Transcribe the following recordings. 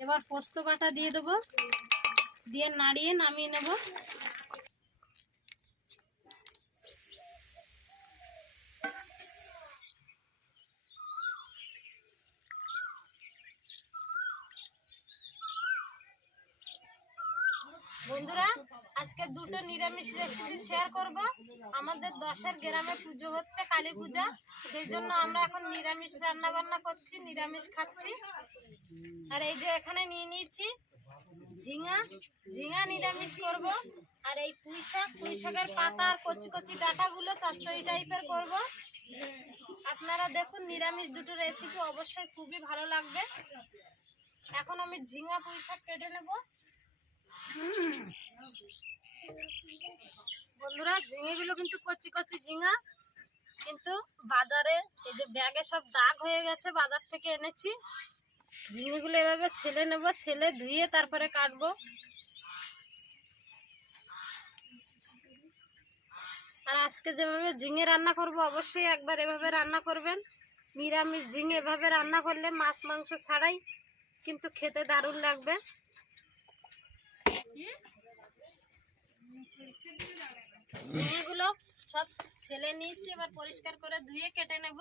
এবার পোস্ত বাটা দিয়ে দেবো। দিয়ে নাড়িয়ে নামিয়ে নেব। বন্ধুরা, আজকে দুটো নিরামিষ রেসিপি শেয়ার করব। আমাদের দশের গ্রামে পুজো হচ্ছে, কালী পূজা। সেই জন্য আমরা এখন নিরামিষ রান্না বান্না করছি, নিরামিষ খাচ্ছি। আর এই যে এখানে নিয়ে নিয়েছি ঝিঙা। ঝিঙা নিরামিষ করব। আর এই পুঁই শাক, পুঁই শাকের পাতা আর কচি কচি ডাটাগুলো চচ্চড়ি টাইপের করব। আপনারা দেখুন, নিরামিষ দুটো রেসিপি অবশ্যই খুবই ভালো লাগবে। এখন আমি ঝিঙা, পুঁই শাক কেটে নেব। বন্ধুরা, ঝিঙেগুলো কিন্তু কচি কচি ঝিঙা, কিন্তু বাজারে এই যে ব্যাগে সব দাগ হয়ে গেছে, বাজার থেকে এনেছি। ঝিঙেগুলো এভাবে ছেলে নেব, ছেলে ধুয়ে তারপরে কাটবো। আর আজকে যেভাবে ঝিঙে রান্না করব, অবশ্যই একবার এভাবে রান্না করবেন। নিরামিষ ঝিঙে এভাবে রান্না করলে মাছ, মাংস ছাড়াই কিন্তু খেতে দারুণ লাগবে। ঝিঙেগুলো সব ছেলে নিয়েছি এবার পরিষ্কার করে ধুয়ে কেটে নেব।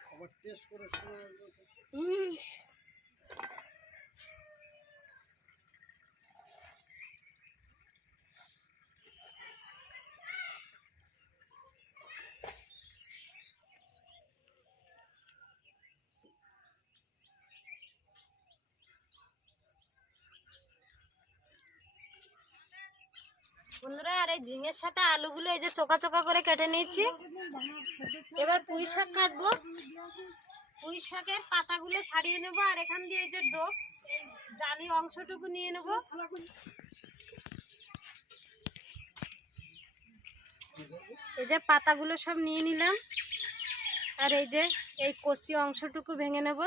খাবার টেস্ট করে বন্ধুরা, আর এই ঝিঙের সাথে আলুগুলো এই যে চোকা চোকা করে কেটে নিয়েছি। এবার পুঁই শাক কাটবো। পুঁই শাকের পাতাগুলো ছাড়িয়ে নেব, আর এখান দিয়ে এই যে এই জালি অংশটুকু নিয়ে নেব। এই যে পাতাগুলো সব নিয়ে নিলাম, আর এই যে এই কচি অংশটুকু ভেঙে নেব।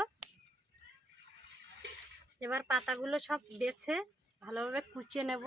এবার পাতাগুলো সব বেছে ভালোভাবে কুচিয়ে নেব।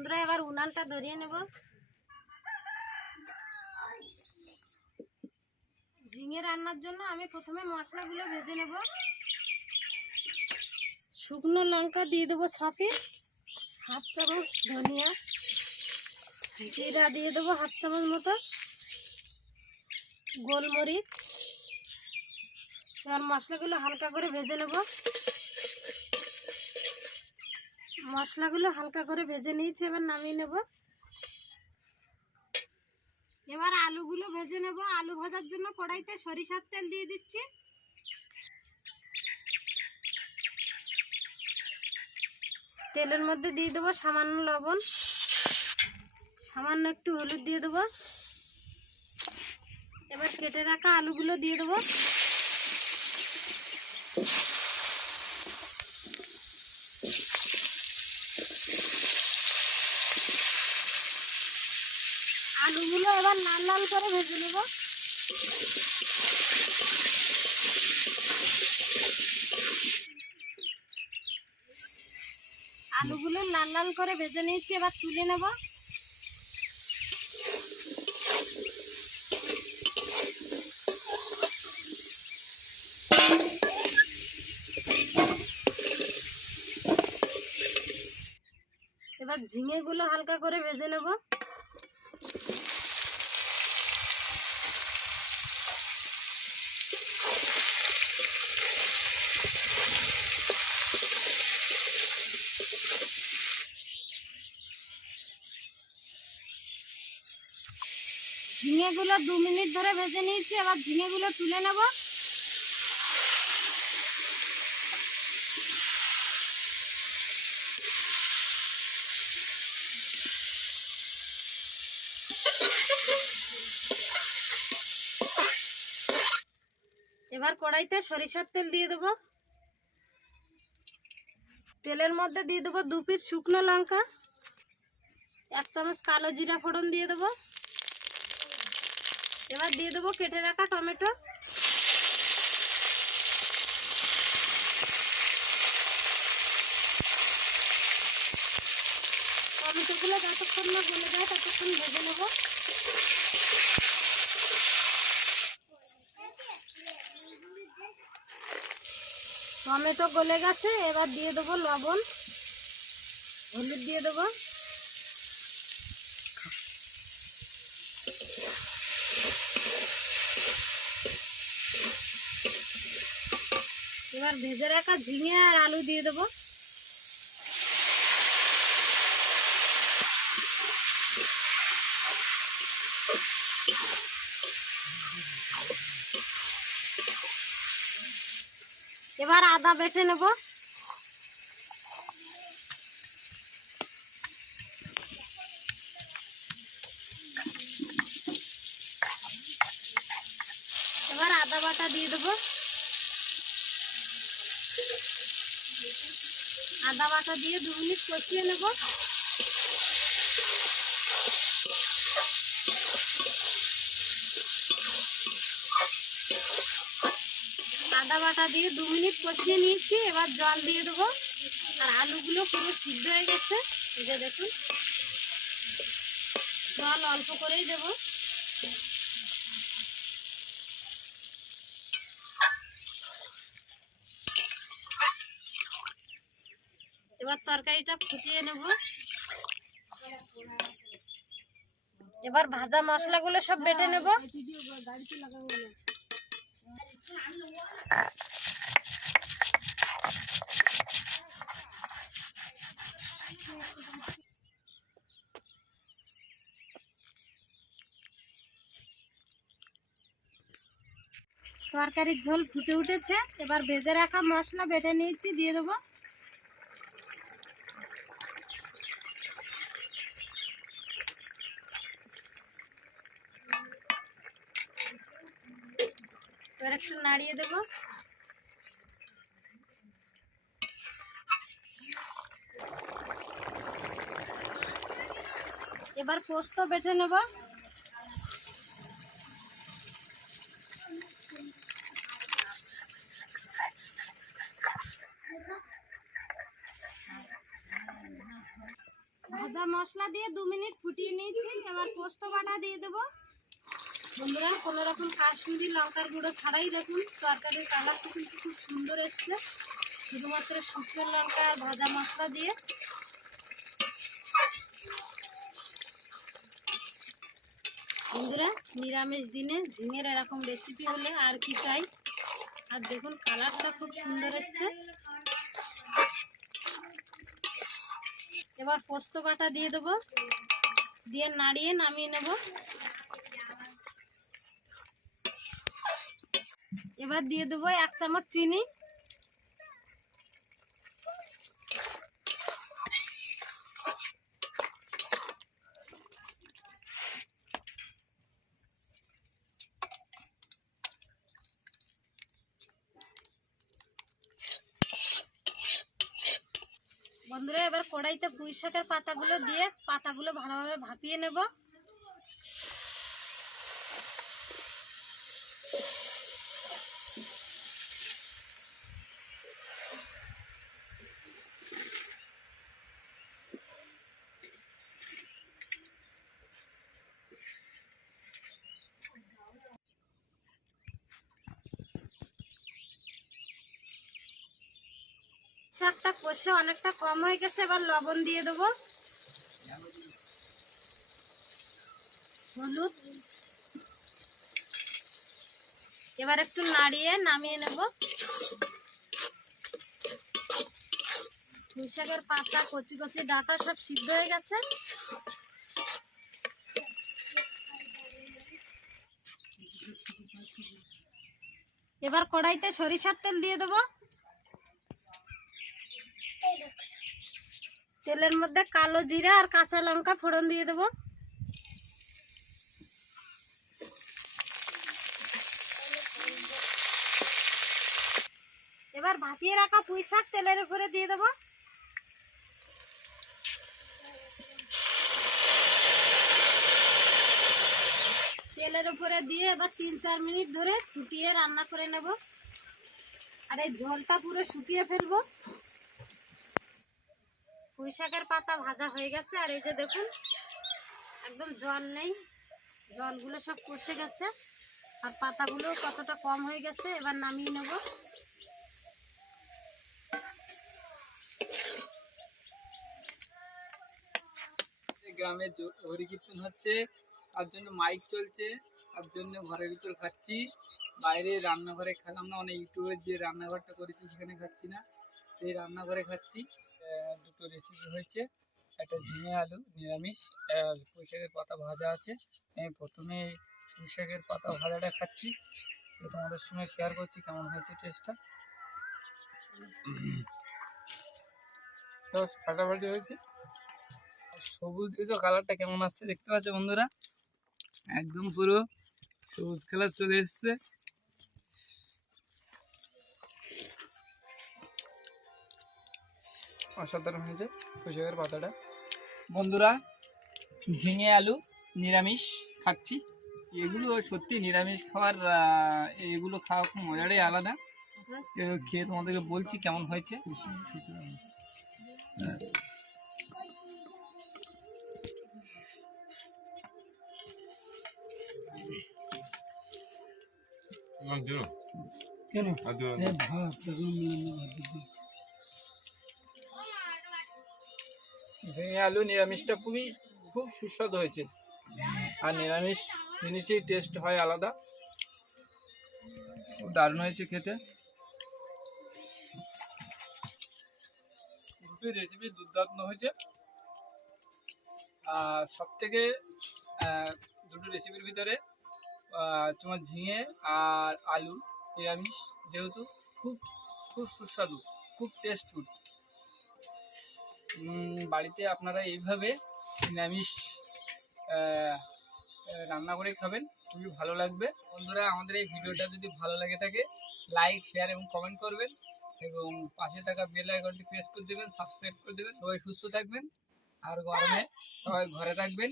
বন্ধুরা, এবার উনানটা ধরিয়ে নেব। ঝিঙে রান্নার জন্য আমি প্রথমে মশলাগুলো ভেজে নেব। শুকনো লঙ্কা দিয়ে দেবো ছ পিস, হাফ চামচ ধনিয়া, জিরা দিয়ে দেবো হাফ চামচ মতো, গোলমরিচ। এবার মশলাগুলো হালকা করে ভেজে নেব। মশলাগুলো হালকা করে ভেজে নিয়েছি, এবার নামিয়ে নেব। এবার আলুগুলো ভেজে নেব। আলু ভাজার জন্য কড়াইতে সরিষার তেল দিয়ে দিচ্ছি। তেলের মধ্যে দিয়ে দেবো সামান্য লবণ। সামান্য একটু হলুদ দিয়ে দেবো। এবার কেটে রাখা আলুগুলো দিয়ে দেবো আলুগুলো এবার লাল লাল করে ভেজে নেব। আলুগুলো লাল লাল করে ভেজে নিয়েছি, এবার তুলে নেব। এবার ঝিঙেগুলো হালকা করে ভেজে নেব। ঝিঙেগুলো দু মিনিট ধরে ভেজে নিয়েছি, এবার ঝিঙেগুলো তুলে নেব। এবার কড়াইতে সরিষার তেল দিয়ে দেব। তেলের মধ্যে দিয়ে দেবো দু পিস শুকনো লঙ্কা, এক চামচ কালো জিরা ফোড়ন দিয়ে দেবো। এবার দিয়ে দেবো কেটে রাখা টমেটো। টমেটোগুলো যতক্ষণ না গলে যায় ততক্ষণ ভেজে নেব। টমেটো গলে গেছে, এবার দিয়ে দেবো লবণ। হলুদ দিয়ে দেবো। এবার ভেজে রাখা ঝিঙে আর আলু দিয়ে দেবো। এবার আদা বেটে নেব। এবার আদা বাটা দিয়ে দেবো। আদা বাটা দিয়ে দু মিনিট কষিয়ে নেব। আদা বাটা দিয়ে দু মিনিট কষিয়ে নিয়েছি, এবার জল দিয়ে দেবো। আর আলুগুলো পুরো সিদ্ধ হয়ে গেছে যে দেখুন। জল অল্প করেই দেবো। এবার তরকারিটা ফুটিয়ে নেব। এবার ভাজা মশলাগুলো সব বেটে নেব। তরকারির ঝোল ফুটে উঠেছে। এবার বেজে রাখা মশলা বেটে নিয়েছি, দিয়ে দেবো। এবার একটু নাড়িয়ে দেবো। এবার পোস্ত বেটে নেব। ভাজা মশলা দিয়ে দু মিনিট ফুটিয়ে নিয়েছি। এবার পোস্ত বাটা দিয়ে দেবো। বন্ধুরা, কোনো রকম কাশ্মীরি লঙ্কার গুঁড়ো ছাড়াই দেখুন, তরকারির কালারটা কিন্তু খুব সুন্দর এসছে। শুধুমাত্র শুকনো লঙ্কা আর ভাজা মশলা দিয়ে। বন্ধুরা, নিরামিষ দিনে ঝিঙের এরকম রেসিপি হলে আর কি চাই? আর দেখুন কালারটা খুব সুন্দর এসছে। এবার পোস্ত বাটা দিয়ে দেবো। দিয়ে নাড়িয়ে নামিয়ে নেব। এবার দিয়ে দেবো এক চামচ চিনি। বন্ধুরা, এবার কড়াইতে পুঁই শাকের পাতাগুলো দিয়ে পাতাগুলো ভালোভাবে ভাপিয়ে নেব। শাকটা কষে অনেকটা কম হয়ে গেছে, এবার লবণ দিয়ে দেবো। হলুদ। এবার একটু নাড়িয়ে নামিয়ে নেব। পুঁইশাকের পাতা, কচি কচি ডাটা সব সিদ্ধ হয়ে গেছে। এবার কড়াইতে সরিষার তেল দিয়ে দেবো। তেলের মধ্যে কালো জিরা আর কাঁচা লঙ্কা ফোড়ন দিয়ে দেবো। এবার ভাপিয়ে রাখা পুঁই শাক তেলের উপরে দিয়ে দেবো। তেলের উপরে দিয়ে এবার তিন চার মিনিট ধরে ফুটিয়ে রান্না করে নেব। আর এই ঝোলটা পুরো শুকিয়ে ফেলব। পুঁই শাকের পাতা ভাজা হয়ে গেছে, আর এই যে দেখুন, একদম জল নেই। জলগুলো সব কষে গেছে, আর পাতাগুলো কতটা কম হয়ে গেছে এবার নামিয়ে নেব। গ্রামে হরি কীর্তন হচ্ছে, তার জন্য মাইক চলছে, তার জন্য ঘরের ভিতর খাচ্ছি। বাইরে রান্নাঘরে খেলাম না মানে ইউটিউবের যে রান্নাঘরটা করেছি, সেখানে খাচ্ছি না। এই রান্নাঘরে খাচ্ছি। দুটো রেসিপি হয়েছে। একটা ঝিঙে আলু, নিরামিষ। পুঁই শাকের পাতা ভাজা আছে। আমি প্রথমে পুঁই শাকের পাতা ভাজাটা খাচ্ছি। তো তোমাদের সঙ্গে শেয়ার করছি কেমন হয়েছে টেস্টটা তো ফাটাফাটি হয়েছে। সবুজ দেখছ কালারটা কেমন আসছে দেখতে পাচ্ছ বন্ধুরা? একদম পুরো সবুজ কালার চলে এসছে। অসাধারণ হয়েছে। পোশাকের পাতাটা। বন্ধুরা ঝিঙে আলু নিরামিষ খাচ্ছি। এগুলো সত্যি নিরামিষ খাওয়ার এগুলো খাওয়া খুব মজাটাই আলাদা। খেয়ে তোমাদেরকে বলছি কেমন হয়েছে। কেন? ঝিঙে আলু নিরামিষটা খুবই, খুব সুস্বাদু হয়েছে। আর নিরামিষ জিনিসেই টেস্ট হয় আলাদা। দারুণ হয়েছে খেতে। রেসিপি দুর্দান্ত হয়েছে। আর সব থেকে দুটো রেসিপির ভিতরে তোমার ঝিঙে আর আলু নিরামিষ যেহেতু খুব খুব সুস্বাদু, খুব টেস্টফুল বাড়িতে আপনারা এইভাবে নিরামিষ রান্না করে খাবেন, খুবই ভালো লাগবে। বন্ধুরা, আমাদের এই ভিডিওটা যদি ভালো লাগে থাকে লাইক শেয়ার এবং কমেন্ট করবেন এবং পাশে থাকা বেল আইকনটি প্রেস করে দেবেন সাবস্ক্রাইব করে দেবেন। সবাই সুস্থ থাকবেন, আর গরমে সবাই ঘরে থাকবেন।